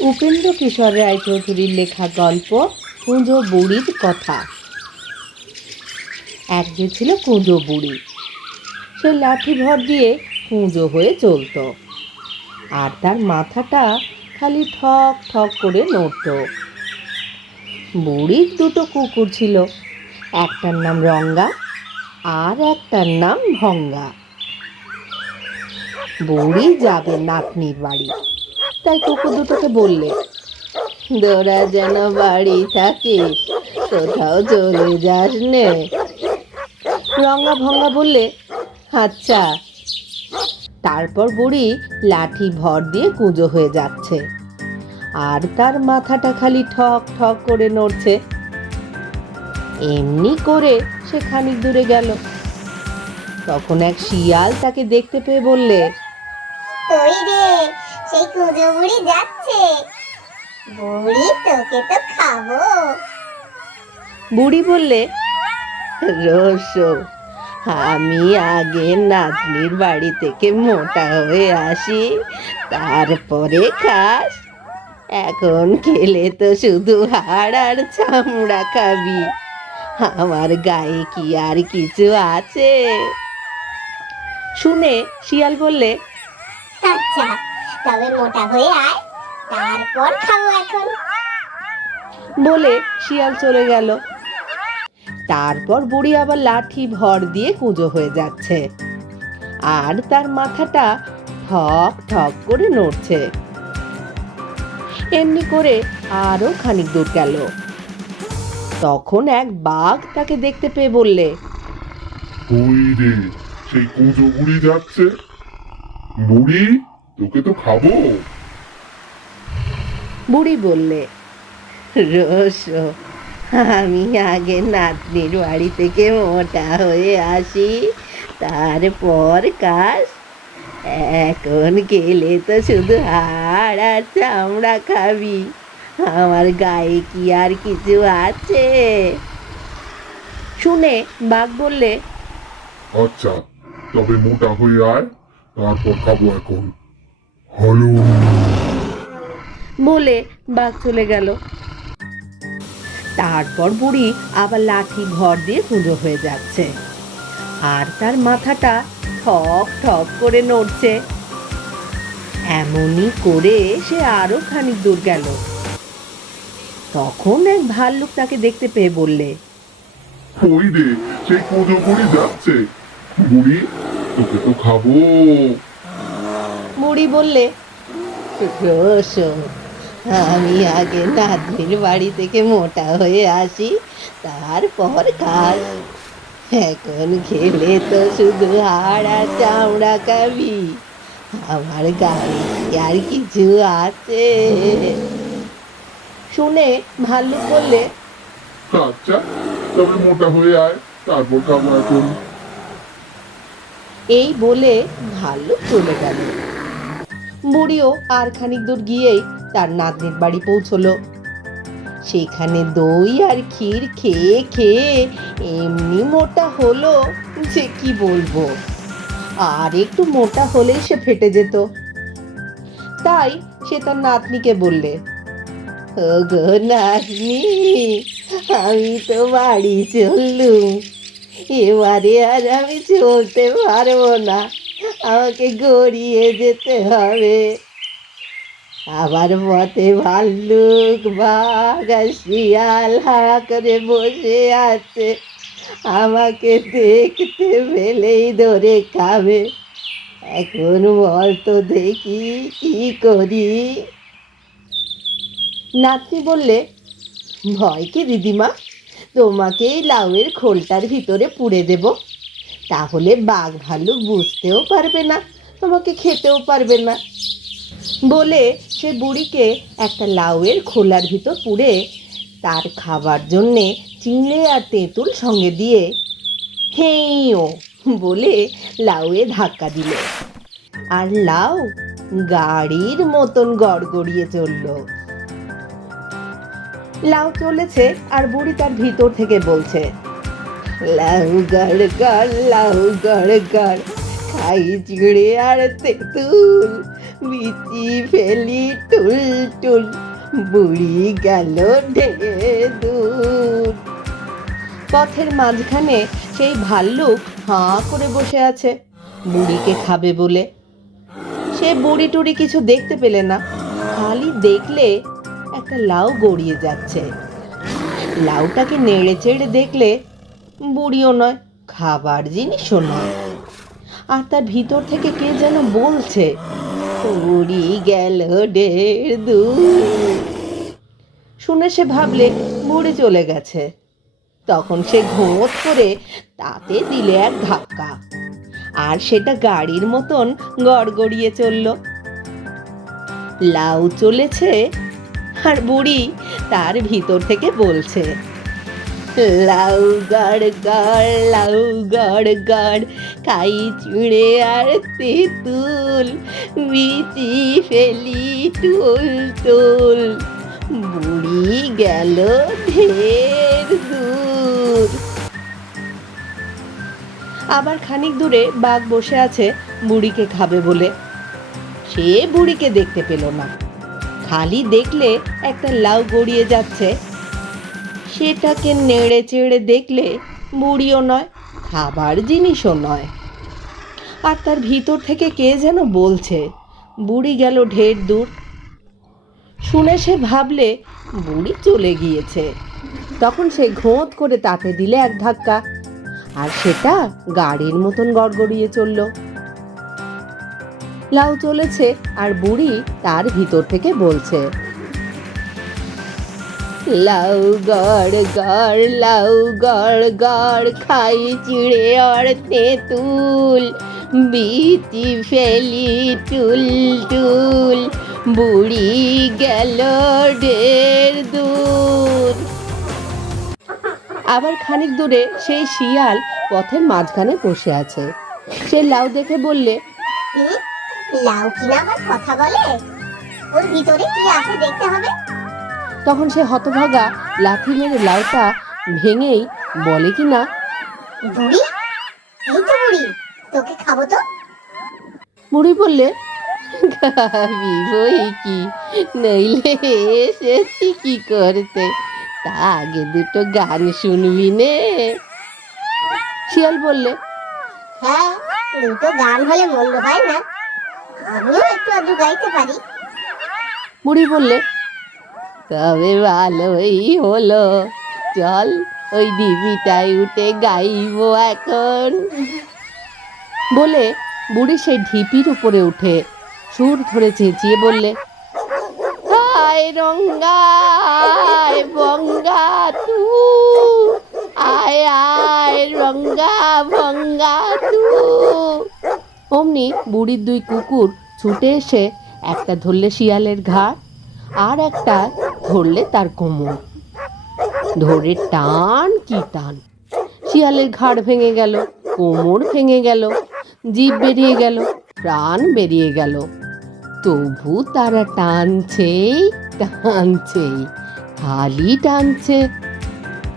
উপেন্দ্র কিশোর রায়চৌধুরীর লেখা গল্প, কুঁজো বুড়ির কথা। এক যে ছিল কুঁজো বুড়ি। সে লাঠি ভর দিয়ে কুঁজো হয়ে চলতো। আর তার মাথাটা খালি ঠক ঠক করে নড়ত। বুড়ির দুটো কুকুর ছিল। একটার নাম রঙ্গা আর একটার নাম ভঙ্গা। বুড়ি যাবে নাতনির বাড়ি। তাই কুকুর দুটোকে বললে তোরা যেন বাড়ি থাকিস, কোথাও চলে যাস নে। রঙ্গা ভঙ্গা বললে আচ্ছা। তারপর বুড়ি লাঠি ভর দিয়ে কুঁজো হয়ে যাচ্ছে। আর তার মাথাটা খালি ঠক ঠক করে নড়ছে। এমনি করে সে খানিক দূরে গেল। তখন এক শিয়াল তাকে দেখতে পেয়ে বললে সেই কুঁজো বুড়ি যাচ্ছে। বুড়ি তোকে তো খাব। বুড়ি বললে রসো আমি আগে নাতনির বাড়ি থেকে মোটা হয়ে আসি তারপরে খাস। এখন খেলে তো শুধু হাড় আর চামড়া খাবি। আমার গায়ে কি আর কিছু আছে? শুনে শিয়াল বললে আচ্ছা তবে মোটা হয়ে আয়। তারপর খাব এখন। বলে শিয়াল চলে গেল। তারপর বুড়ি আবার লাঠি ভর দিয়ে কুঁজো হয়ে যাচ্ছে। আর তার মাথাটা ঠক ঠক করে নড়ছে। এমনি করে আরও খানিক দূর গেল। তখন এক বাঘ তাকে দেখতে পেয়ে বললে রে সেই কুঁজো বুড়ি যাচ্ছে? বুড়ি? তোকে তো খাব। বুড়ি বললে রস আমি আগে নাতনির বাড়ি থেকে মোটা হয়ে আসি তারপর কাজ। এখন গেলে তো শুধু হাড় আর চামড়া খাবি আমার গায়ে কি আর কিছু আছে? শুনে বাঘ বললে আচ্ছা তবে মোটা হয়ে আয় তারপর খাব এখন। হ্যালো। বলে বাঘ চলে গেল। তারপর বুড়ি আবার লাঠি ভর দিয়ে পুজো হয়ে যাচ্ছে। আর তার মাথাটা ঠক ঠক করে নড়ছে। এমনই করে সে আরও খানিক দূর গেল। তখন এক ভাল্লুক তাকে দেখতে পেয়ে বললে ওই রে সেই কুঁজো বুড়ি যাচ্ছে। বুড়ি তোকে তো খাব। বুড়ি বললে আমি আগে নাতনির বাড়ি থেকে মোটা হয়ে আসি তারপর কাজ এখন খেলে তো শুধু হাড় আর চামড়া খাবি আমার গাড়ি আর কিছু আছে? শুনে ভাল্লুক বললে আচ্ছা তবে মোটা হয়ে আয় তারপর খাব এখন। এই বলে ভাল্লুক চলে গেল। বুড়িও আর খানিক দূর গিয়েই তার নাতনির বাড়ি পৌঁছলো। সেখানে দই আর ক্ষীর খেয়ে খেয়ে এমনি মোটা হলো যে কি বলব? আর একটু মোটা হলেই সে ফেটে যেত। তাই সে তার নাতনিকে বললে গো নাতনি, আমি তো বাড়ি চললুম। এবারে আর আমি চলতে পারব না। আমাকে গড়িয়ে যেতে হবে। আবার পথে ভাল্লুক বাঘ শিয়াল হা করে বসে আছে। আমাকে দেখতে পেলেই ধরে খাবে। এখন বল তো দেখি কি করি। নাতনি বললে, ভয় কি দিদিমা? তোমাকে এই লাউয়ের খোলটার ভিতরে পুড়ে দেব। তাহলে বাঘ ভাল্লুক বুঝতেও পারবে না তোমাকে খেতেও পারবে না। বলে সে বুড়িকে একটা লাউয়ের খোলার ভিতর পুড়ে তার খাবার জন্যে চিংড়ে আর তেঁতুল সঙ্গে দিয়ে হেঁও বলে লাউয়ে ধাক্কা দিল। আর লাউ গাড়ির মতন গড়গড়িয়ে চলল। লাউ চলেছে আর বুড়ি তার ভিতর থেকে বলছে লাউ গড় গড়, লাউ গড় গড়। খাই চিড়ে আর তেঁতুল, বিচি ফেলি টুল টুল। বুড়ি গেল দূর পথের মাঝখানে সেই ভাল্লুক হাঁ করে বসে আছে। বুড়িকে খাবে বলে। সে বুড়ি টুড়ি কিছু দেখতে পেলে না। খালি দেখলে একটা লাউ গড়িয়ে যাচ্ছে। লাউটাকে নেড়ে চেড়ে দেখলে বুড়িও নয়, খাবার জিনিসও নয়। আর তার ভিতর থেকে কে যেন বলছে, বুড়ি গেল ঢের দূর শুনে সে ভাবলে বুড়ি চলে গেছে। তখন সে ঘোঁত করে তাতে দিলে এক ধাক্কা। আর সেটা গাড়ির মতন গড়গড়িয়ে চলল। লাউ চলেছে, আর বুড়ি তার ভিতর থেকে বলছে লাউ গড় গড়, লাউ গড় গড় খাই চিড়ে আর তেঁতুল, বিচি ফেলি টুল টুল। বুড়ি গেল ঢের দূর। আবার খানিক দূরে বাঘ বসে আছে বুড়িকে খাবে বলে। সে বুড়িকে দেখতে পেল না। খালি দেখলে একটা লাউ গড়িয়ে যাচ্ছে সেটাকে নেড়ে চেড়ে দেখলে বুড়িও নয়, খাবার জিনিসও নয়। আর তার ভিতর থেকে কে যেন বলছে, বুড়ি গেল ঢের দূর। শুনে সে ভাবলে, বুড়ি চলে গিয়েছে। তখন সে ঘোঁত করে তাতে দিলে এক ধাক্কা, আর সেটা গাড়ির মতন গড়গড়িয়ে চলল। লাউ চলেছে, আর বুড়ি তার ভিতর থেকে বলছে লাউ গড় গড়, লাউ গড় গড় খাই চিড়ে আর তেঁতুল বিতি ফেলি টুল টুল, বুড়ি গেল ঢের দূর আবার খানিক দূরে সেই শিয়াল পথের মাঝখানে বসে আছে। সে লাউ দেখে বললে লাউ কিনা আবার কথা বলে? ওর ভিতরে কি আছে দেখতে হবে? তখন সে হতভাগা লাথি মেরে লাউটা ভেঙেই বলে কি না বুড়ি? এই তো বুড়ি তোকে খাব তো? বুড়ি বললে খাবি বই কি? নইলে এসেছি কি করতে? তা আগে দুটো গান শুনবি নে। শিয়াল বললে হ্যাঁ দুটো গান হলে মন্দ হয় না। আমিও একটু আধটু গাইতে পারি। বুড়ি বললে তবে ভালোই হলো। চল, ওই ডিবিটায় উঠে গাইবো এখন। বলে বুড়ি সেই ঢিপির উপরে উঠে সুর ধরে চেঁচিয়ে বললে আয় রঙ্গা আয় বঙ্গা তু, আয় আয় রঙ্গা ভঙ্গা তু। অমনি বুড়ির দুই কুকুর ছুটে এসে একটা ধরলে শিয়ালের ঘাড়, আর একটা ধরলে তার কোমর। ধরে টান কি টান। শিয়ালের ঘাড় ভেঙে গেল, কোমর ভেঙে গেল, জীব বেরিয়ে গেল, প্রাণ বেরিয়ে গেল। তবু তারা টানছেই টানছেই, খালি টানছে